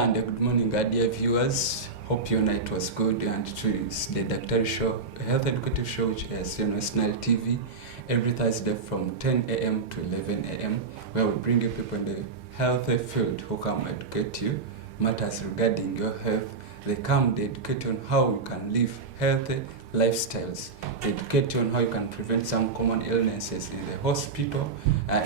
And good morning, dear viewers. Hope your night was good. And it's the DAKTARI show, a health educative show which is on National TV every Thursday from 10 a.m. to 11 a.m. where we bring you people in the health field who come educate you matters regarding your health. They come, they educate you on how you can live healthy lifestyles. They educate you on how you can prevent some common illnesses in the hospital,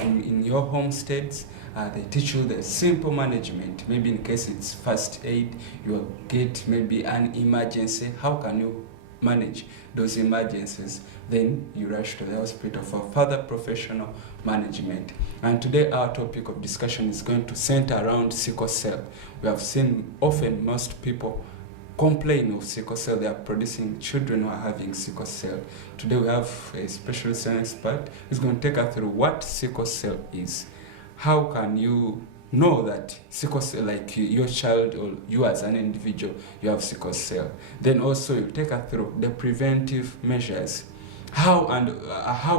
in your homesteads. They teach you the simple management. Maybe in case it's first aid, you get maybe an emergency. How can you manage those emergencies? Then you rush to the hospital for further professional management. And today our topic of discussion is going to center around sickle cell. We have seen often most people complain of sickle cell. They are producing children who are having sickle cell. Today we have a specialist and expert who's going to take us through what sickle cell is. How can you know that sickle cell, like your child or you as an individual, you have sickle cell? Then also you take us through the preventive measures. How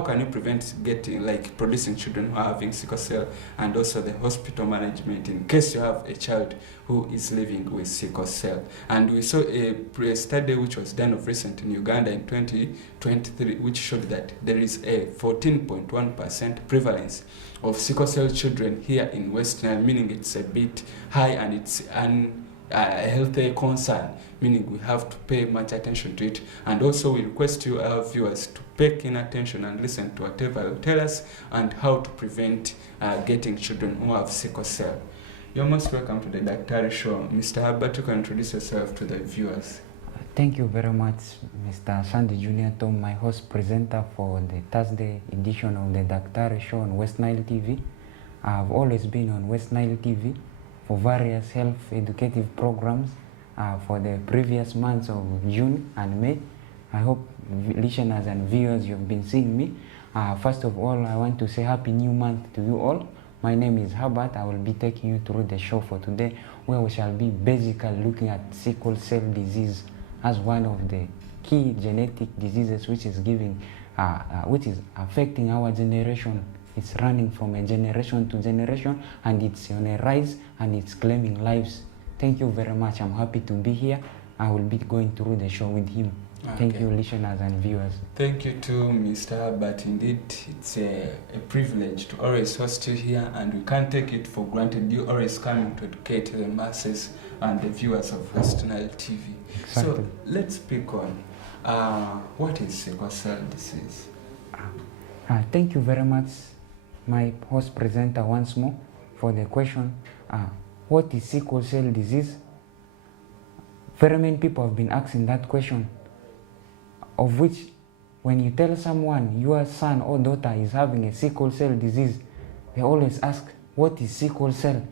can you prevent producing children who are having sickle cell, and also the hospital management in case you have a child who is living with sickle cell. And we saw a study which was done of recent in Uganda in 2023 which showed that there is a 14.1% prevalence of sickle cell children here in West Nile, meaning it's a bit high and it's a healthy concern, meaning we have to pay much attention to it. And also we request you, our viewers, to pay keen attention and listen to whatever you tell us and how to prevent getting children who have sickle cell. You're most welcome to the DAKTARI show. Mr. Herbert, you can introduce yourself to the viewers. Thank you very much, Mr. Sandy Junior Tom, my host presenter for the Thursday edition of the DAKTARI show on West Nile TV. I've always been on West Nile TV for various health educative programs for the previous months of June and May. I hope listeners and viewers, you've been seeing me. First of all, I want to say Happy New Month to you all. My name is Herbert. I will be taking you through the show for today, where we shall be basically looking at sickle cell disease as one of the key genetic diseases which is affecting our generation. It's running from a generation to generation, and it's on a rise, and it's claiming lives. Thank you very much. I'm happy to be here. I will be going through the show with him. Okay. Thank you, listeners and viewers. Thank you too, Mr. Herbert. Indeed, it's a privilege to always host you here, and we can't take it for granted. You always coming to educate the masses and the viewers of West Nile TV. Exactly. So let's pick on what is sickle cell disease? Thank you very much, my host presenter, once more for the question. What is sickle cell disease? Very many people have been asking that question, of which when you tell someone your son or daughter is having a sickle cell disease, they always ask, what is sickle cell?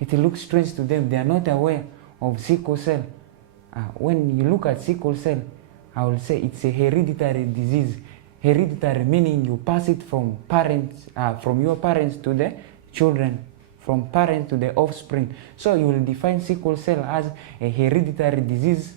It looks strange to them. They are not aware of sickle cell. When you look at sickle cell, I will say it's a hereditary disease. Hereditary meaning you pass it from parents, from your parents to the children, from parent to the offspring. So you will define sickle cell as a hereditary disease,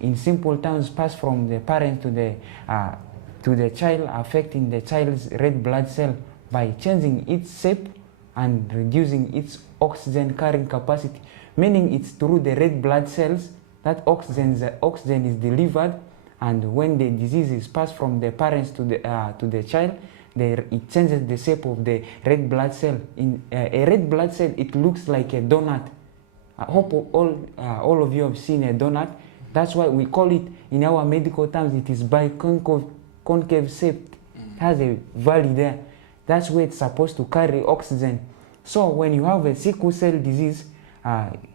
in simple terms, passed from the parent to the child, affecting the child's red blood cell by changing its shape and reducing its oxygen carrying capacity. Meaning it's through the red blood cells that oxygen is delivered, and when the disease is passed from the parents to the child, it changes the shape of the red blood cell. In a red blood cell, it looks like a donut. I hope all of you have seen a donut. That's why we call it, in our medical terms, it is concave shaped. It has a valley there. That's where it's supposed to carry oxygen. So when you have a sickle cell disease,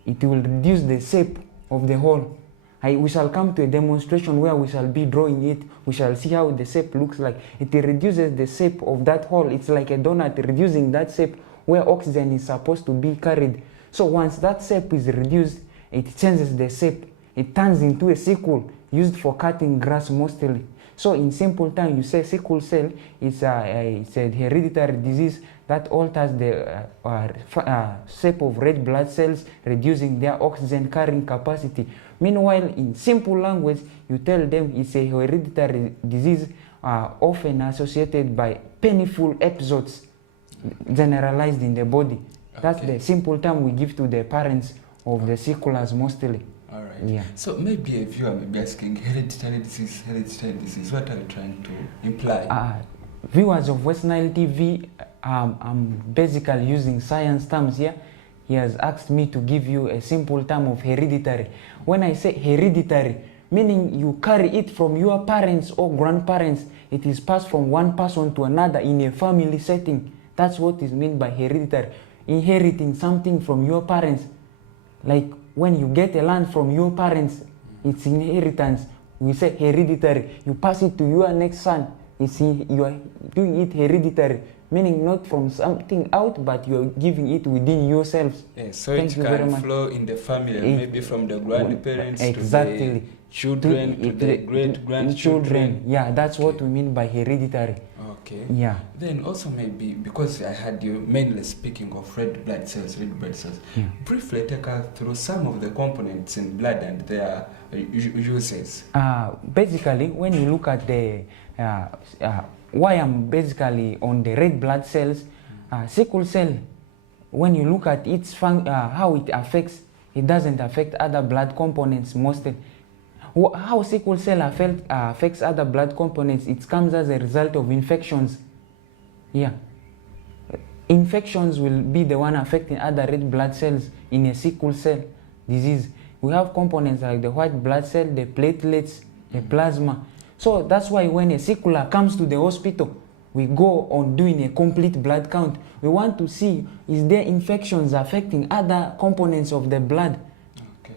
it will reduce the shape of the hole. We shall come to a demonstration where we shall be drawing it. We shall see how the shape looks like. It reduces the shape of that hole. It's like a donut, reducing that shape where oxygen is supposed to be carried. So once that shape is reduced, it changes the shape. It turns into a sickle used for cutting grass mostly. So in simple terms, you say sickle cell is it's a hereditary disease that alters the shape of red blood cells, reducing their oxygen carrying capacity. Meanwhile, in simple language, you tell them it's a hereditary disease often associated by painful episodes generalized in the body. That's the simple term we give to the parents of the sequelers mostly. All right. Yeah. So maybe a viewer may be asking, hereditary disease, what are you trying to imply? Viewers of West Nile TV, I'm basically using science terms here. He has asked me to give you a simple term of hereditary. When I say hereditary, meaning you carry it from your parents or grandparents, it is passed from one person to another in a family setting. That's what is meant by hereditary. Inheriting something from your parents. Like when you get a land from your parents, it's inheritance. We say hereditary. You pass it to your next son. You are doing it hereditary, meaning not from something out, but you are giving it within yourselves. Yes, so it can flow in the family, maybe from the grandparents to the children to the great-grandchildren. Yeah, that's what we mean by hereditary. Okay. Yeah. Then also maybe, because I had you mainly speaking of red blood cells, briefly take us through some of the components in blood and their uses. Basically, when you look at the why I'm basically on the red blood cells, sickle cell, when you look at its how it affects, it doesn't affect other blood components mostly. How sickle cell affects other blood components, it comes as a result of infections. Yeah. Infections will be the one affecting other red blood cells in a sickle cell disease. We have components like the white blood cell, the platelets, the plasma. So that's why when a sickler comes to the hospital, we go on doing a complete blood count. We want to see, is there infections affecting other components of the blood?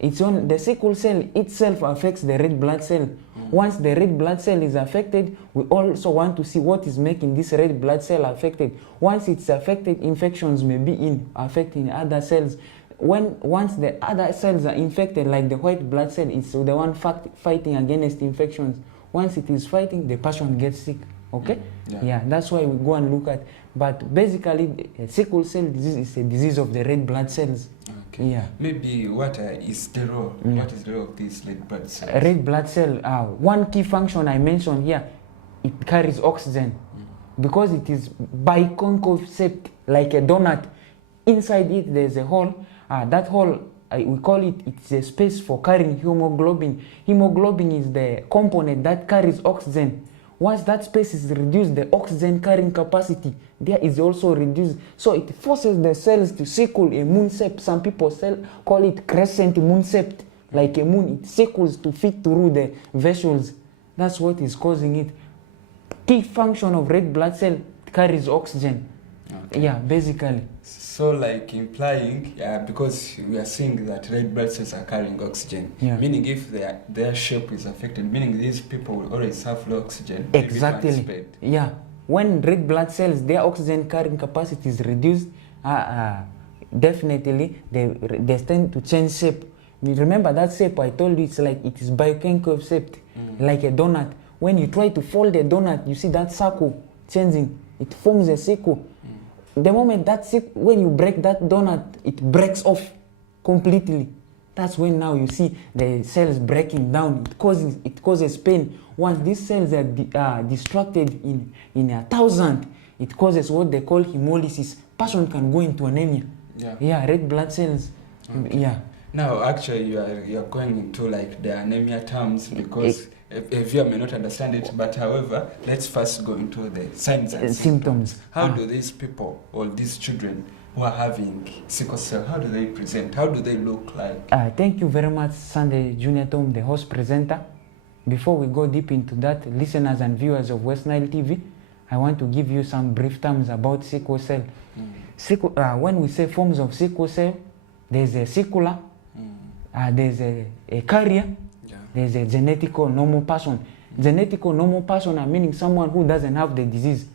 It's on the sickle cell itself affects the red blood cell. Once the red blood cell is affected, we also want to see what is making this red blood cell affected. Once it's affected, infections may be affecting other cells. Once the other cells are infected, like the white blood cell, it's the one fighting against infections. Once it is fighting, the patient gets sick. Okay? Yeah, that's why we go and look at. But basically, sickle cell disease is a disease of the red blood cells. Okay. Yeah. Maybe what is the role? What is the role of these red blood cells? Red blood cell, one key function I mentioned here, it carries oxygen. Because it is biconcave shaped, like a donut. Inside it, there's a hole. That hole, we call it, it's a space for carrying hemoglobin. Hemoglobin is the component that carries oxygen. Once that space is reduced, the oxygen carrying capacity there is also reduced. So it forces the cells to sickle a moon shape. Some people call it crescent moon shape, like a moon. It sickles to fit through the vessels. That's what is causing it. Key function of red blood cell carries oxygen. Okay. Yeah, basically. So like implying, because we are seeing that red blood cells are carrying oxygen, meaning if their shape is affected, meaning these people will always have low oxygen. Exactly. Yeah. When red blood cells, their oxygen carrying capacity is reduced, definitely they tend to change shape. Remember that shape I told you, it's like it is biconcave shaped, like a donut. When you try to fold a donut, you see that circle changing. It forms a circle. The moment when you break that donut, it breaks off completely. That's when now you see the cells breaking down. It causes pain. Once these cells are distracted in 1,000, it causes what they call hemolysis. Person can go into anemia. Yeah, red blood cells. Okay. Yeah. Now, actually, you are going into like the anemia terms because a viewer may not understand it. But however, let's first go into the signs and symptoms. How do these people or these children who are having sickle cell, how do they present? How do they look like? Thank you very much, Sunday Junior Tom, the host presenter. Before we go deep into that, listeners and viewers of West Nile TV, I want to give you some brief terms about sickle cell. When we say forms of sickle cell, there's a sickler, there's a carrier, there's a genetical normal person. Genetical normal person, meaning someone who doesn't have the disease.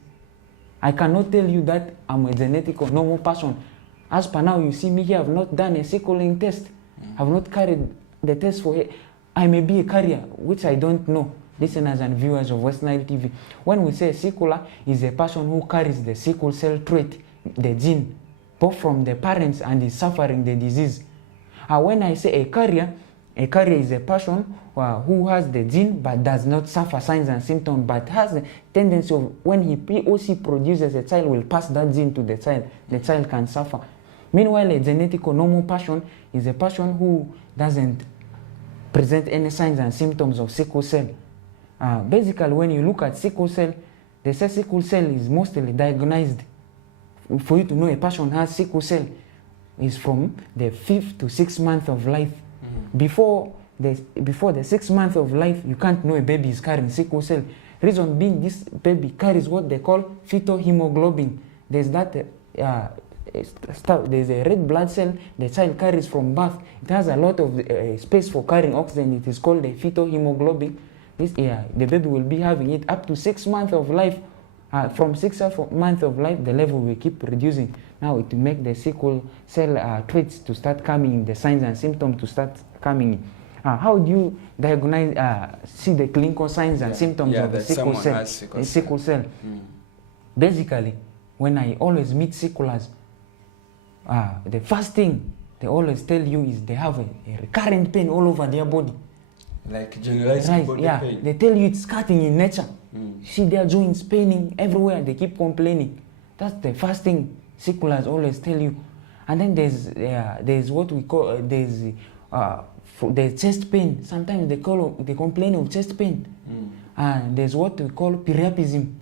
I cannot tell you that I'm a genetical normal person. As per now, you see me here, I've not done a sickling test. I've not carried the test for it. I may be a carrier, which I don't know. Listeners and viewers of West Nile TV. When we say sickler, is a person who carries the sickle cell trait, the gene, both from the parents and is suffering the disease. When I say a carrier is a person who has the gene but does not suffer signs and symptoms, but has a tendency of when he or she produces a child, will pass that gene to the child can suffer. Meanwhile, a genetic or normal person is a person who doesn't present any signs and symptoms of sickle cell. Basically, when you look at sickle cell, they say sickle cell is mostly diagnosed. For you to know a person has sickle cell is from the 5th to 6th month of life. Before the 6th month of life, you can't know a baby is carrying sickle cell. Reason being, this baby carries what they call fetal hemoglobin. There's a red blood cell the child carries from birth. It has a lot of space for carrying oxygen. It is called the fetal hemoglobin. The baby will be having it up to 6 months of life. From 6th month of life, the level will keep reducing. Now it will make the sickle cell traits to start coming in, the signs and symptoms to start coming in. How do you diagnose, see the clinical signs and symptoms of the sickle cell? Basically, when I always meet sicklers, the first thing they always tell you is they have a recurrent pain all over their body. Like generalized body pain? They tell you it's cutting in nature. See their joints paining everywhere, they keep complaining. That's the first thing sicklers always tell you. And then there's what we call, for the chest pain. Sometimes they complain of chest pain. And there's what we call priapism.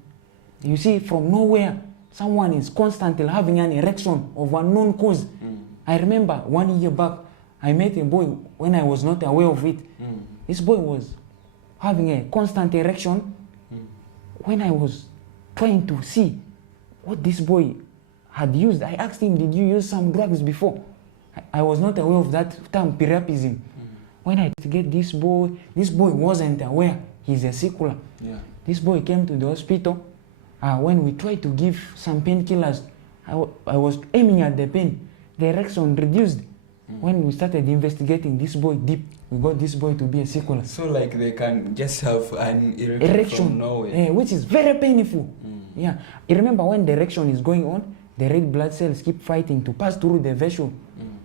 You see, from nowhere, someone is constantly having an erection of unknown cause. I remember 1 year back, I met a boy when I was not aware of it. This boy was having a constant erection. When I was trying to see what this boy had used, I asked him, did you use some drugs before? I was not aware of that term, priapism. When I get this boy wasn't aware he's a sickler. This boy came to the hospital. When we tried to give some painkillers, I was aiming at the pain. The erection reduced. When we started investigating this boy deep, we got this boy to be a sickler. So like they can just have an erection from nowhere. Which is very painful. You remember when the erection is going on, the red blood cells keep fighting to pass through the vessel.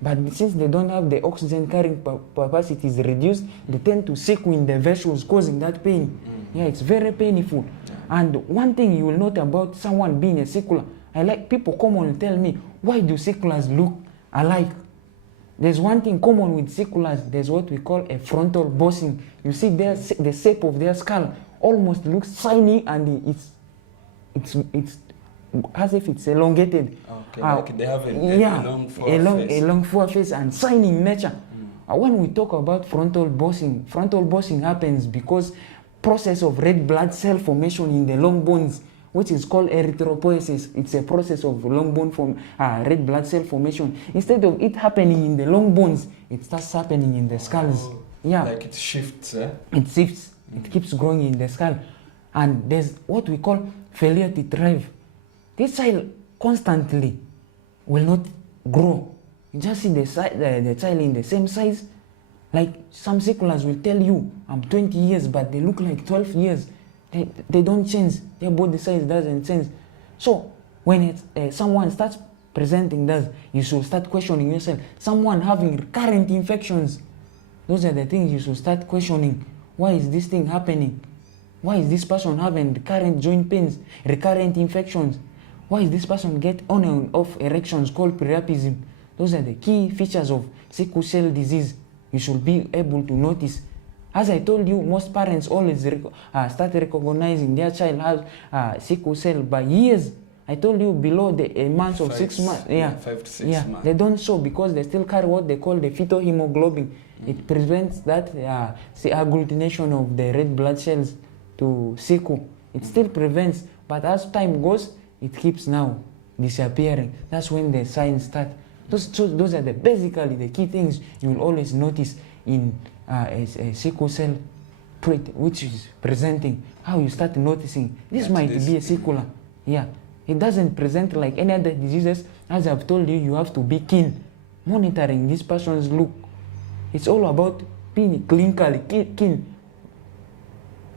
But since they don't have the oxygen carrying capacity is reduced, they tend to sickle in the vessels, causing that pain. It's very painful. And one thing you will note about someone being a sickler, I like people commonly tell me, why do sicklers look alike? There's one thing common with sicklers, there's what we call a frontal bossing. You see the shape of their skull almost looks shiny and it's as if it's elongated. Okay, like they have a long foreface and shiny in nature. When we talk about frontal bossing happens because process of red blood cell formation in the long bones, which is called erythropoiesis. It's a process of long bone red blood cell formation. Instead of it happening in the long bones, it starts happening in the skulls. Like it shifts, eh? It shifts. It keeps growing in the skull. And there's what we call failure to thrive. This child constantly will not grow. You just see the child in the same size. Like some sicklers will tell you, I'm 20 years, but they look like 12 years. They don't change. Their body size doesn't change. So when someone starts presenting that, you should start questioning yourself. Someone having recurrent infections, those are the things you should start questioning. Why is this thing happening? Why is this person having recurrent joint pains, recurrent infections? Why is this person get on and off erections called priapism? Those are the key features of sickle cell disease. You should be able to notice. As I told you, most parents always start recognizing their child has sickle cell by years. I told you below the months of 6 months. 5 to 6 months. They don't show because they still carry what they call the fetal hemoglobin. It prevents that agglutination of the red blood cells to sickle. It still prevents, but as time goes, it keeps now disappearing. That's when the signs start. Those are basically the key things you will always notice in a sickle cell trait, which is presenting. How you start noticing this might be a sickler. It doesn't present like any other diseases. As I've told you, you have to be keen monitoring this person's look. It's all about being clinically keen.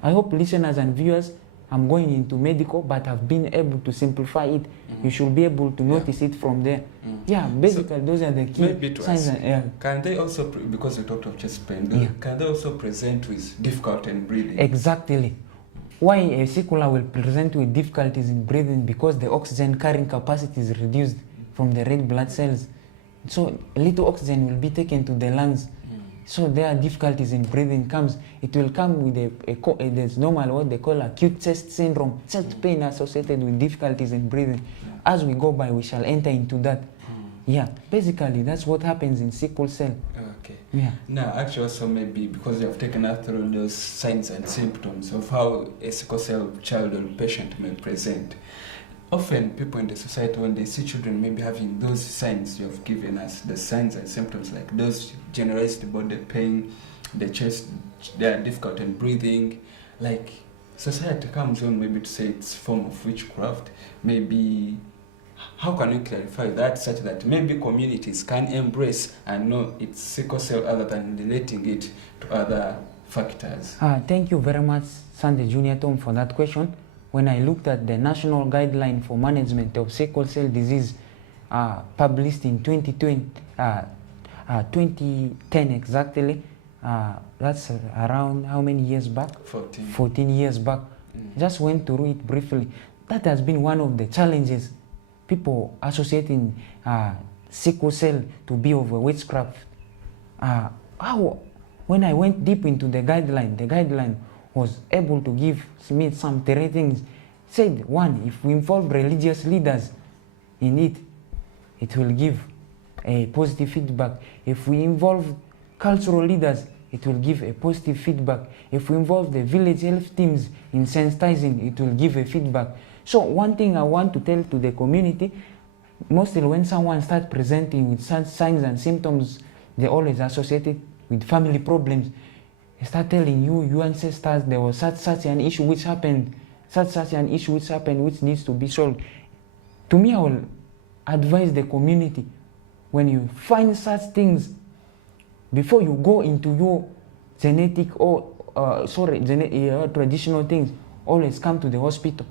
I hope listeners and viewers, I'm going into medical, but I've been able to simplify it. You should be able to notice it from there. Basically, so those are the key signs. Can they also, because we talked of chest pain, can they also present with difficulty in breathing? Exactly. Why a sickler will present with difficulties in breathing? Because the oxygen carrying capacity is reduced from the red blood cells. So little oxygen will be taken to the lungs. So there are difficulties in breathing comes. It will come with there's normal what they call acute chest syndrome, chest pain associated with difficulties in breathing. As we go by, we shall enter into that. Yeah, basically that's what happens in sickle cell. Okay. Yeah. Now, actually, also maybe because you have taken us through those signs and symptoms of how a sickle cell child or patient may present. Often people in the society, when they see children maybe having those signs you have given us, the signs and symptoms like those generalized body pain, the chest, they are difficult in breathing, like society comes on maybe to say it's form of witchcraft. Maybe how can we clarify that such that maybe communities can embrace and know it's sickle cell other than relating it to other factors? Thank you very much, Sunday Junior Tom, for that question. When I looked at the National Guideline for Management of Sickle Cell Disease, published in 2010 exactly, that's around how many years back? 14 years back. Just went through it briefly. That has been one of the challenges, people associating sickle cell to be of a witchcraft. When I went deep into the guideline was able to give me some three things. Said, one, if we involve religious leaders in it, it will give a positive feedback. If we involve cultural leaders, it will give a positive feedback. If we involve the village health teams in sensitizing, it will give a feedback. So one thing I want to tell to the community, mostly when someone starts presenting with such signs and symptoms, they always associate it with family problems. They start telling you, your ancestors, there was such an issue which happened, such an issue which happened, which needs to be solved. To me, I will advise the community, when you find such things, before you go into your genetic or traditional things, always come to the hospital.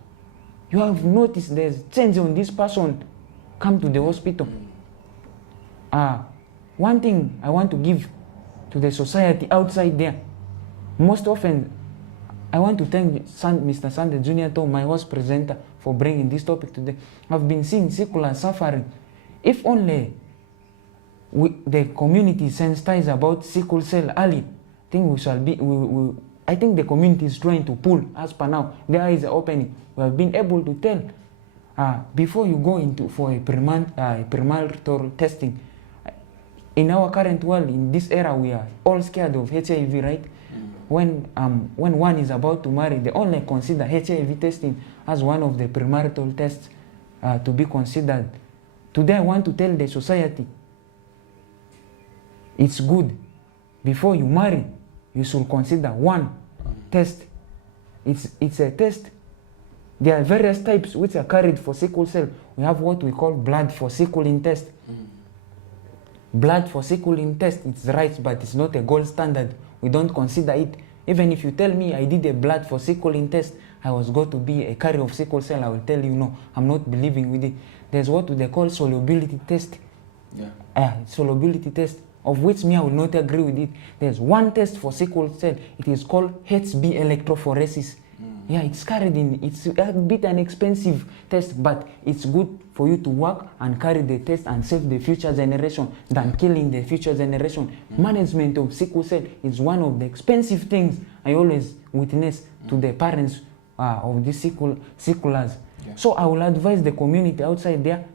You have noticed there's change on this person, come to the hospital. One thing I want to give to the society outside there, most often, I want to thank Mr. Sunday Junior Tom, my host presenter, for bringing this topic today. I've been seeing sickle suffering. If only the community is sensitized about sickle cell early, I think we shall be. I think the community is trying to pull. As per now, their eyes are opening. We have been able to tell before you go into for a premarital testing. In our current world, in this era, we are all scared of HIV, right? When one is about to marry, they only consider HIV testing as one of the premarital tests to be considered. Today, I want to tell the society, it's good. Before you marry, you should consider one test. It's a test. There are various types which are carried for sickle cell. We have what we call blood for sickling test. Blood for sickling test, it's right, but it's not a gold standard. We don't consider it. Even if you tell me I did a blood for sickling test, I was going to be a carrier of sickle cell, I will tell you no, I'm not believing with it. There's what they call solubility test. Solubility test, of which me I will not agree with it. There's one test for sickle cell. It is called HB electrophoresis. Yeah, it's carried in. It's a bit an expensive test, but it's good for you to work and carry the test and save the future generation than killing the future generation. Management of sickle cell is one of the expensive things I always witness to the parents of these sicklers. So I will advise the community outside there,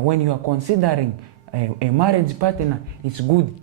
when you are considering a marriage partner, it's good.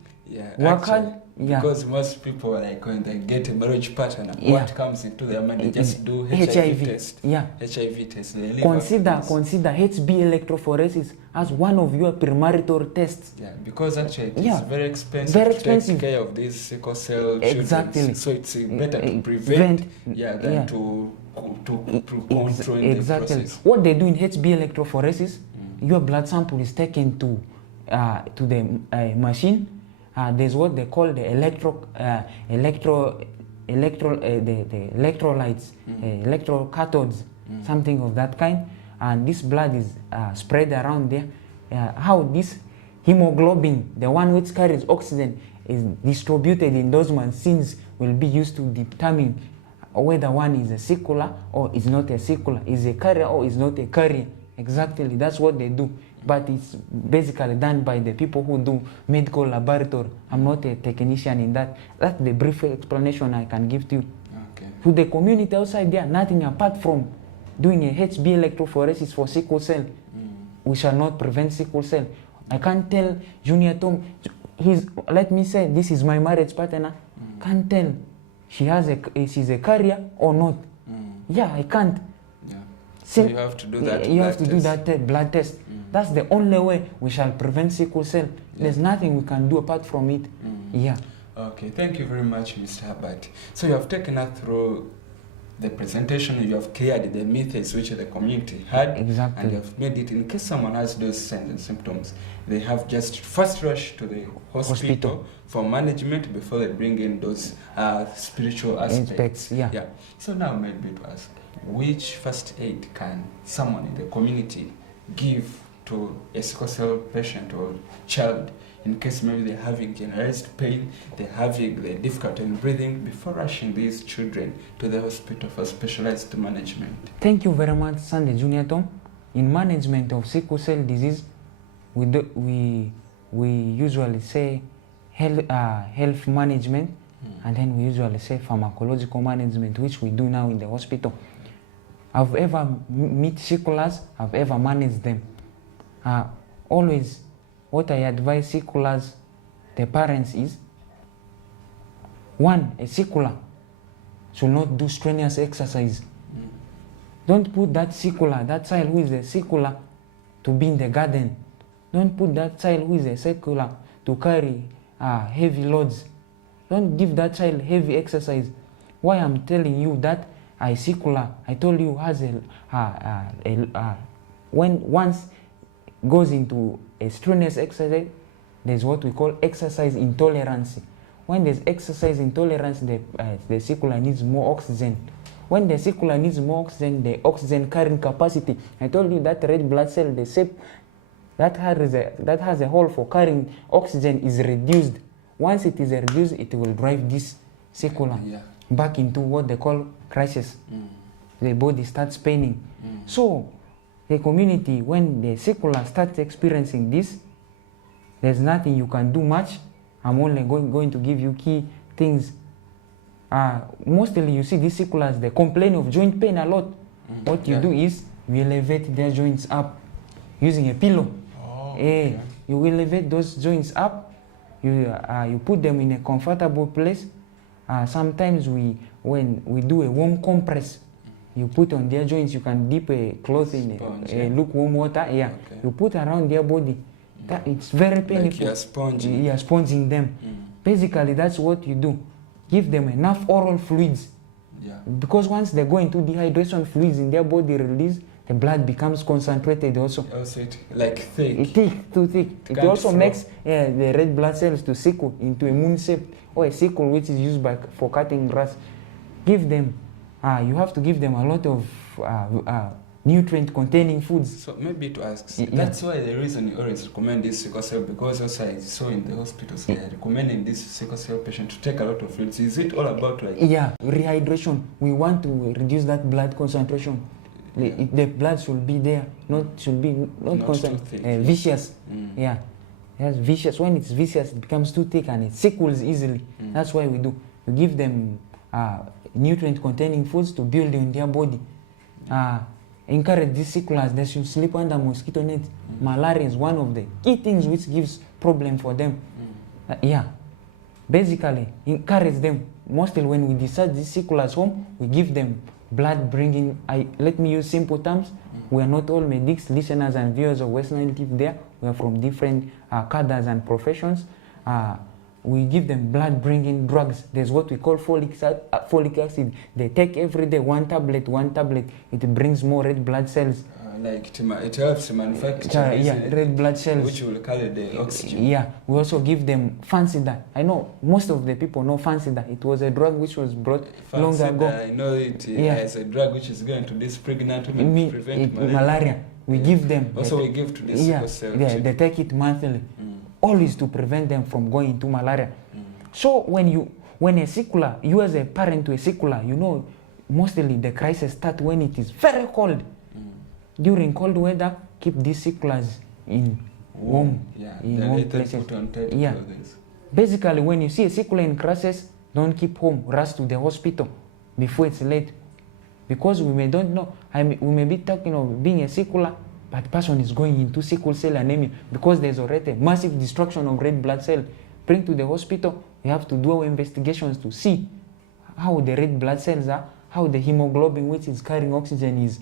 Work hard. Because most people, like when they get a marriage partner, what comes into their mind, they just do HIV test. HIV test. Consider HB electrophoresis as one of your premarital tests. Because actually it's very expensive to take care of these sickle cell children. So it's better to prevent than to control the process. What they do in HB electrophoresis, your blood sample is taken to the machine. There's what they call the electrolytes, electrocathodes, something of that kind, and this blood is spread around there. How this hemoglobin, the one which carries oxygen, is distributed in those machines will be used to determine whether one is a sickler or is not a sickler, is a carrier or is not a carrier. Exactly, that's what they do but it's basically done by the people who do medical laboratory. I'm not a technician in that. That's the brief explanation I can give to you. Okay. To the community outside there, nothing apart from doing a HB electrophoresis for sickle cell. We shall not prevent sickle cell. I can't tell Junior Tom, let me say, this is my marriage partner. Can't tell she's a carrier or not. Yeah, I can't. Yeah. So you have to do that. You have to do that blood test. That's the only way we shall prevent sickle cell. There's nothing we can do apart from it. Yeah. Okay, thank you very much, Mr. Herbert. So you have taken us through the presentation, you have cleared the myths which the community had. Exactly. And you have made it, in case someone has those signs and symptoms, they have just first rush to the hospital for management before they bring in those spiritual aspects. Yeah. So now maybe to ask, which first aid can someone in the community give to a sickle cell patient or child in case maybe they're having generalized pain, they're having the difficulty in breathing, before rushing these children to the hospital for specialized management? Thank you very much, Sunday Junior Tom. In management of sickle cell disease, we usually say health management, and then we usually say pharmacological management, which we do now in the hospital. I've ever met sicklers, I've ever managed them. Always, what I advise sicklers, the parents is, one, a sickler should not do strenuous exercise. Don't put that sickler, that child who is a sickler, to be in the garden. Don't put that child who is a sickler to carry heavy loads. Don't give that child heavy exercise. Why I'm telling you that a sickler, I told you, has when once goes into a strenuous exercise, there's what we call exercise intolerance. When there's exercise intolerance, the sickler needs more oxygen. When the sickler needs more oxygen, the oxygen carrying capacity, I told you that red blood cell, the shape that has a hole for carrying oxygen is reduced. Once it is reduced, it will drive this sickler back into what they call crisis. The body starts paining. So the community, when the sickler starts experiencing this, there's nothing you can do much. I'm only going to give you key things. Mostly you see these sicklers, they complain of joint pain a lot. What you do is you elevate their joints up using a pillow. You elevate those joints up. You put them in a comfortable place. Sometimes when we do a warm compress, you put on their joints. You can dip a cloth in lukewarm water. You put around their body. That it's very painful. Like you're sponging. You're sponging them. Basically, that's what you do. Give them enough oral fluids. Because once they go into dehydration, fluids in their body release, the blood becomes concentrated also. Like thick. Too thick. It also makes the red blood cells to sickle into a moon shape, or a sickle which is used for cutting grass. Give them, you have to give them a lot of nutrient-containing foods. So maybe to ask, that's why the reason you always recommend this sickle cell, because also I saw in the hospitals they are recommending this sickle cell patient to take a lot of fluids. Is it all about like... rehydration. We want to reduce that blood concentration. The blood should be there, not vicious. Yes, vicious. When it's vicious, it becomes too thick and it sickles easily. That's why we do. We give them nutrient-containing foods to build in their body. Encourage these sicklers, they should sleep under mosquito nets. Malaria is one of the key things which gives problem for them. Basically, encourage them. Mostly when we discharge these sicklers home, we give them blood bringing, let me use simple terms. We are not all medics, listeners and viewers of West Nile TV there. We are from different cadres and professions. We give them blood bringing drugs. There's what we call folic acid. They take every day one tablet. It brings more red blood cells. It helps to manufacture red blood cells, which will carry the oxygen. We also give them Fancida. I know most of the people know Fancida. It was a drug which was brought long ago. I know it as a drug which is going to this pregnant women to prevent malaria. We give them. Also, we give to this sickle cell. They take it monthly, always to prevent them from going into malaria. So when a sickler, you as a parent to a sickler, you know, mostly the crisis starts when it is very cold. During cold weather, keep these sicklers in warm, Yeah, in then warm later places. put on tight Yeah. clothes. Basically, when you see a sequela in crisis, don't keep home, rush to the hospital before it's late. Because we may don't know, we may be talking of being a sequela, but person is going into sickle cell anemia because there's already massive destruction of red blood cell. Bring to the hospital, we have to do our investigations to see how the red blood cells are, how the hemoglobin, which is carrying oxygen, is.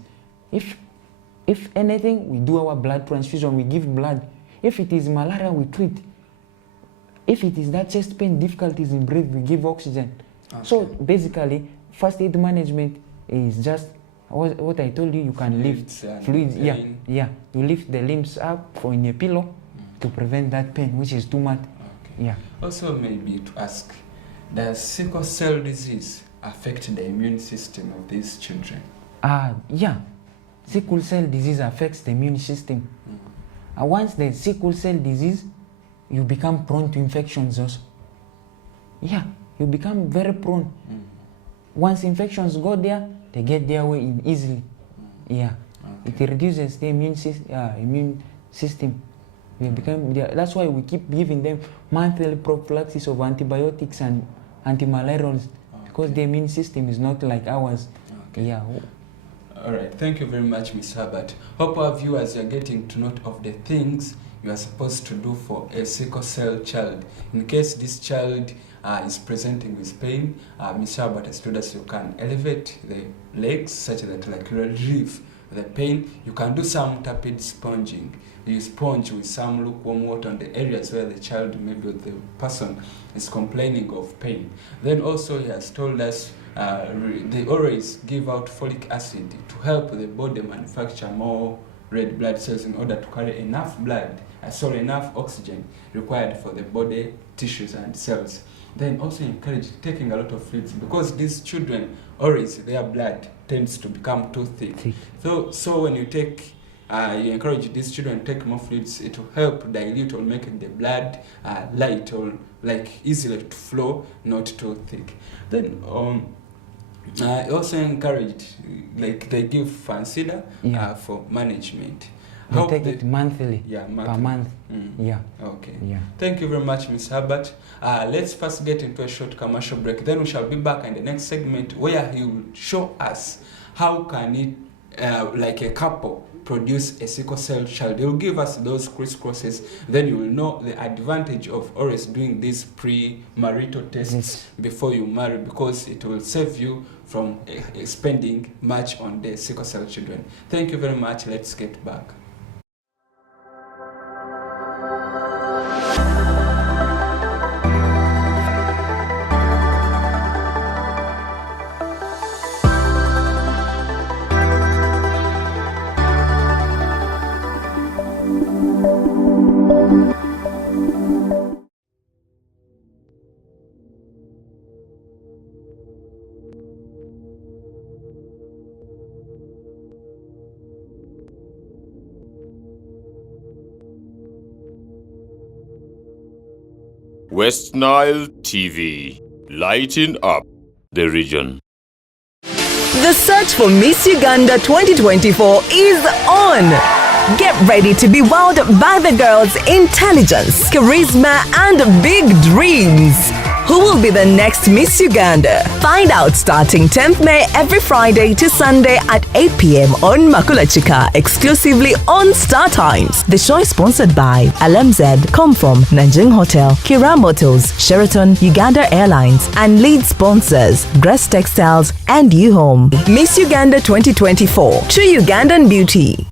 If anything, we do our blood transfusion, we give blood. If it is malaria, we treat. If it is that chest pain, difficulties in breathing, we give oxygen. Okay. So basically, first aid management is just what I told you. You can lift fluids. Yeah. You lift the limbs up for in a pillow to prevent that pain, which is too much. Okay. Yeah. Also, maybe to ask, does sickle cell disease affect the immune system of these children? Yeah. Sickle cell disease affects the immune system. Once there's sickle cell disease, you become prone to infections also. Yeah, you become very prone. Once infections go there, they get their way in easily. Yeah, okay. It reduces the immune system. That's why we keep giving them monthly prophylaxis of antibiotics and antimalarials, because the immune system is not like ours. Okay. Yeah. All right, thank you very much, Ms. Herbert. Hope our viewers are getting to note of the things you are supposed to do for a sickle cell child. In case this child is presenting with pain, Ms. Herbert has told us you can elevate the legs such that like you relieve the pain. You can do some tepid sponging. You sponge with some lukewarm water on the areas where the child, maybe the person, is complaining of pain. Then also he has told us they always give out folic acid to help the body manufacture more red blood cells in order to carry enough enough oxygen required for the body tissues and cells. Then also encourage taking a lot of fluids, because these children always their blood tends to become too thick. So when you you encourage these children to take more fluids, it will help dilute or make the blood light or like easily to flow, not too thick. Then I also encouraged, like they give Fancida for management. They take it monthly. Yeah, per month. Yeah. Okay. Yeah. Thank you very much, Ms. Herbert. Let's first get into a short commercial break. Then we shall be back in the next segment where he will show us how can it, like a couple, produce a sickle cell child. He'll give us those crisscrosses. Then you will know the advantage of always doing these pre-marital tests before you marry, because it will save you from spending much on the sickle cell children. Thank you very much. Let's get back. West Nile TV, lighting up the region. The search for Miss Uganda 2024 is on. Get ready to be wowed by the girls' intelligence, charisma, and big dreams. Who will be the next Miss Uganda? Find out starting 10th May every Friday to Sunday at 8 p.m. on Makulachika, exclusively on Star Times. The show is sponsored by LMZ, Comfort, Nanjing Hotel, Kira Motors, Sheraton, Uganda Airlines, and lead sponsors, Grace Textiles and U-Home. Miss Uganda 2024, true Ugandan beauty.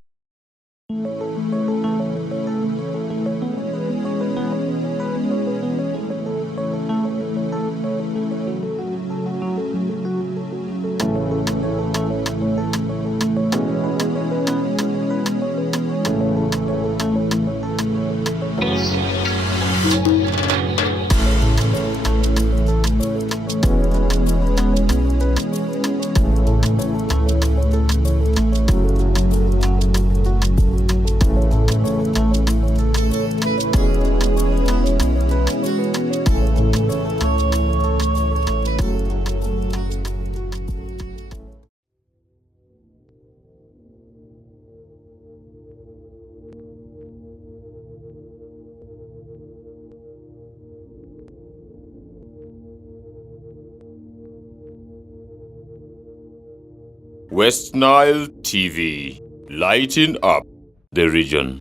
West Nile TV, lighting up the region.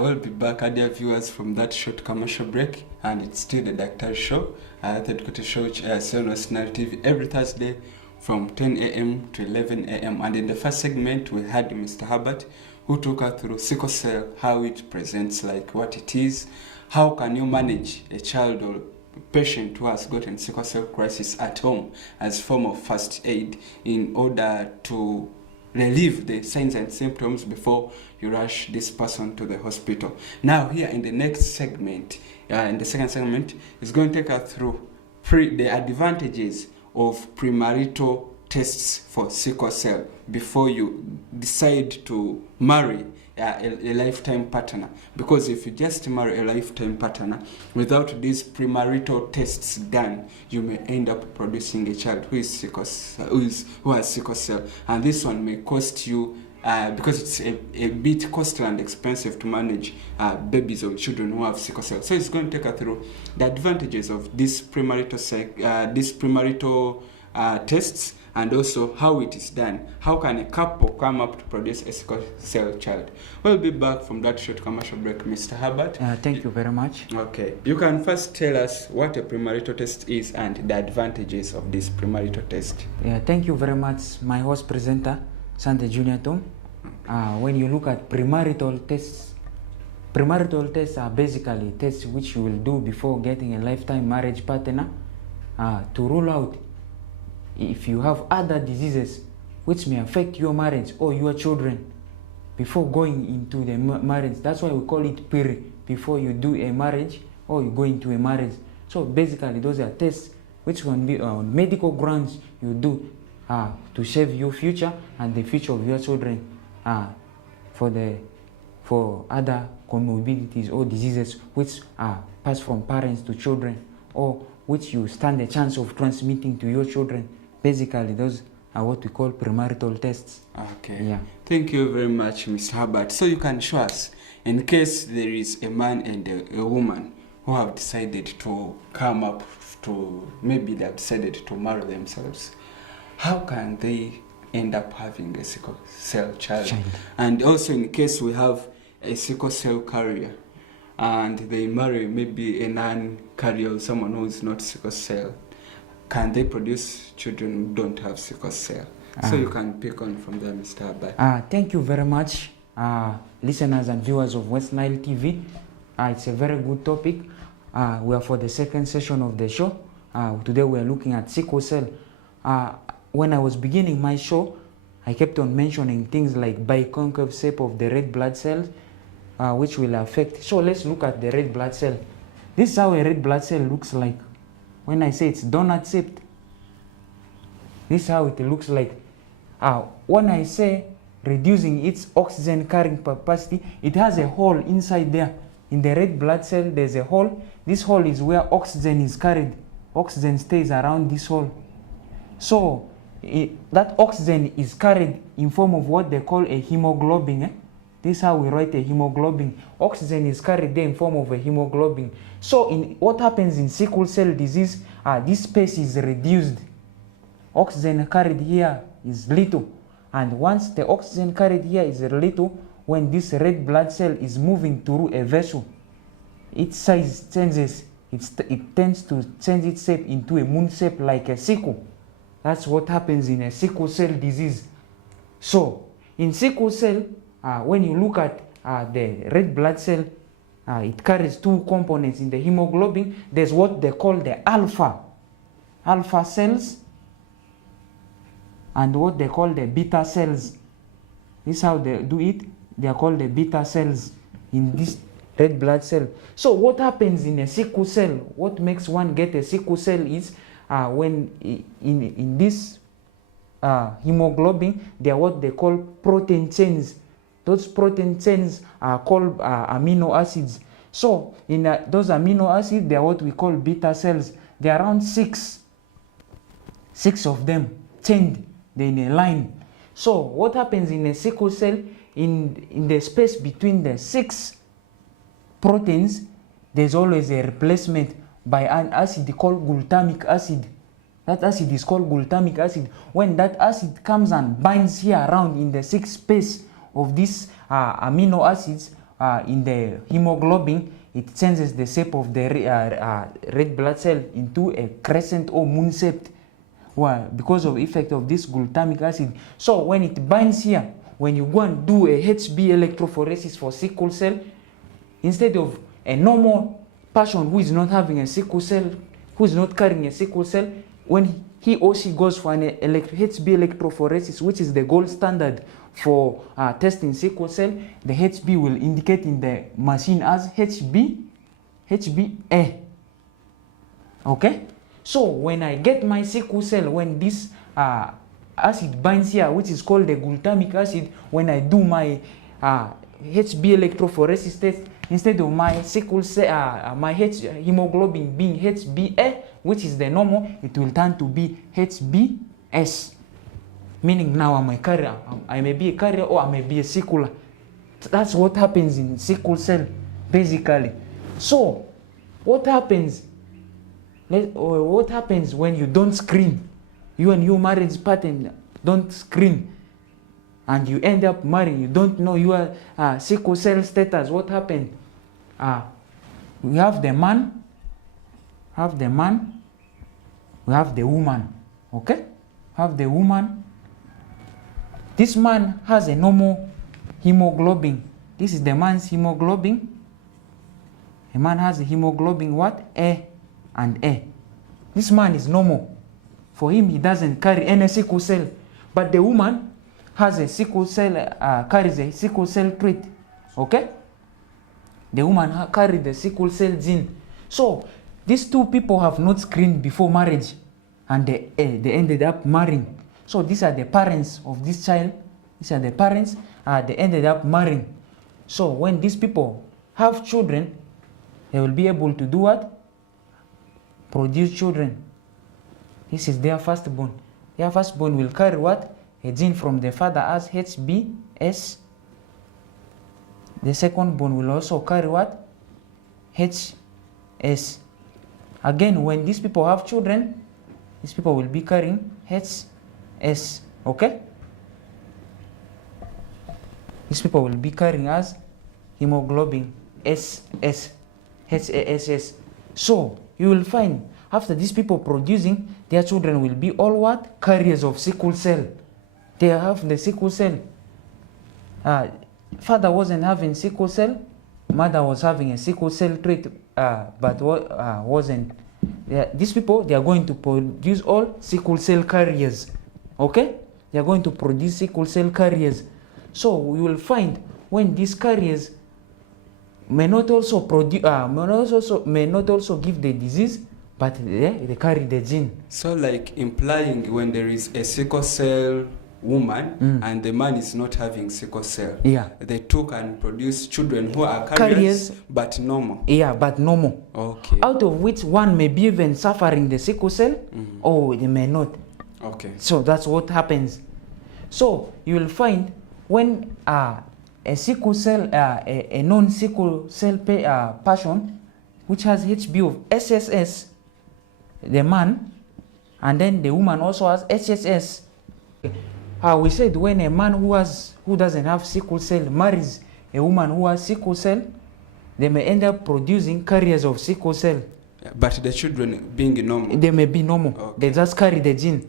We'll be back, dear viewers, from that short commercial break, and it's still the DAKTARI show, the educative show which airs on West Nile TV every Thursday from 10 a.m. to 11 a.m. And in the first segment, we had Mr. Herbert, who took us through sickle cell, how it presents, like what it is, how can you manage a child or patient who has gotten sickle cell crisis at home as form of first aid in order to relieve the signs and symptoms before you rush this person to the hospital. Now here in the next segment, in the second segment, is going to take us through the advantages of premarital tests for sickle cell before you decide to marry a lifetime partner. Because if you just marry a lifetime partner without these premarital tests done, you may end up producing a child who has sickle cell, and this one may cost you because it's a bit costly and expensive to manage babies or children who have sickle cell. So it's going to take us through the advantages of this premarital tests, and also how it is done. How can a couple come up to produce a sickle cell child? We'll be back from that short commercial break, Mr. Herbert. Thank you very much. Okay, you can first tell us what a premarital test is and the advantages of this premarital test. Thank you very much, my host presenter, Sante Junior Tom. When you look at premarital tests are basically tests which you will do before getting a lifetime marriage partner to rule out if you have other diseases which may affect your marriage or your children before going into the marriage. That's why we call it before you do a marriage or you go into a marriage. So basically those are tests which can be on medical grounds you do to save your future and the future of your children for other comorbidities or diseases which are passed from parents to children or which you stand a chance of transmitting to your children. Basically, those are what we call premarital tests. Okay. Yeah. Thank you very much, Mr. Herbert. So you can show us, in case there is a man and a woman who have decided to come up to, maybe they have decided to marry themselves, how can they end up having a sickle cell child? And also in case we have a sickle cell carrier and they marry maybe a non-carrier or someone who is not sickle cell, can they produce children who don't have sickle cell? So you can pick on from there, Mr. Herbert. Thank you very much, listeners and viewers of West Nile TV. It's a very good topic. We are for the second session of the show. Today we are looking at sickle cell. When I was beginning my show, I kept on mentioning things like biconcave shape of the red blood cells, which will affect. So let's look at the red blood cell. This is how a red blood cell looks like. When I say it's donut shaped, this is how it looks like. When I say reducing its oxygen carrying capacity, it has a hole inside there. In the red blood cell, there's a hole. This hole is where oxygen is carried. Oxygen stays around this hole. So that oxygen is carried in form of what they call a hemoglobin. This is how we write a hemoglobin. Oxygen is carried there in form of a hemoglobin. So what happens in sickle cell disease, this space is reduced. Oxygen carried here is little. And once the oxygen carried here is little, when this red blood cell is moving through a vessel, its size changes. It tends to change its shape into a moon shape like a sickle. That's what happens in a sickle cell disease. So in sickle cell, when you look at the red blood cell, it carries two components in the hemoglobin. There's what they call the alpha cells and what they call the beta cells. This is how they do it. They are called the beta cells in this red blood cell. So what happens in a sickle cell, what makes one get a sickle cell is when in this hemoglobin, they are what they call protein chains. Those protein chains are called amino acids. So in those amino acids, they are what we call beta cells. They are around 6 6 of them chained in a line. So what happens in a sickle cell, in the space between the 6 proteins, there's always a replacement by an acid called glutamic acid. That acid is called glutamic acid. When that acid comes and binds here around in the 6 space of these amino acids in the hemoglobin, it changes the shape of the red blood cell into a crescent or moon shaped. Why? Because of effect of this glutamic acid. So when it binds here, when you go and do a HB electrophoresis for sickle cell, instead of a normal person who is not having a sickle cell, who is not carrying a sickle cell, when he or she goes for an HB electrophoresis, which is the gold standard for testing sickle cell, the HB will indicate in the machine as HBA. Okay? So when I get my sickle cell, when this acid binds here, which is called the glutamic acid, when I do my HB electrophoresis test, instead of my sickle cell, my hemoglobin being HBA, which is the normal, it will turn to be HBS. Meaning now I'm a carrier. I may be a carrier or I may be a sickler. That's what happens in sickle cell, basically. So what happens? What happens when you don't screen? You and your marriage partner don't screen, and you end up marrying. You don't know your sickle cell status. What happened? We have the man, we have the woman. Okay, have the woman. This man has a normal hemoglobin. This is the man's hemoglobin. A man has a hemoglobin what? A and A. This man is normal. For him, he doesn't carry any sickle cell. But the woman has a sickle cell, carries a sickle cell trait. Okay? The woman carries the sickle cell gene. So these two people have not screened before marriage, and they ended up marrying. So these are the parents of this child. These are the parents. They ended up marrying. So when these people have children, they will be able to do what? Produce children. This is their firstborn. Their firstborn will carry what? A gene from the father as HBS. The secondborn will also carry what? HS. Again, when these people have children, these people will be carrying HS. Okay? These people will be carrying as hemoglobin SS. HASS. So you will find after these people producing, their children will be all what? Carriers of sickle cell. They have the sickle cell. Father wasn't having sickle cell. Mother was having a sickle cell trait, but wasn't. These people, they are going to produce all sickle cell carriers. Okay? They are going to produce sickle cell carriers. So we will find when these carriers may not also produce, may not also give the disease, but they carry the gene. So like implying when there is a sickle cell woman and the man is not having sickle cell, the two can produce children who are carriers but normal. Yeah, but normal. Okay. Out of which one may be even suffering the sickle cell, or they may not. Okay. So that's what happens. So you will find when a sickle cell, a non-sickle cell person, which has HB of SSS, the man, and then the woman also has HSS. We said when a man who doesn't have sickle cell marries a woman who has sickle cell, they may end up producing carriers of sickle cell. But the children being normal? They may be normal. Okay. They just carry the gene.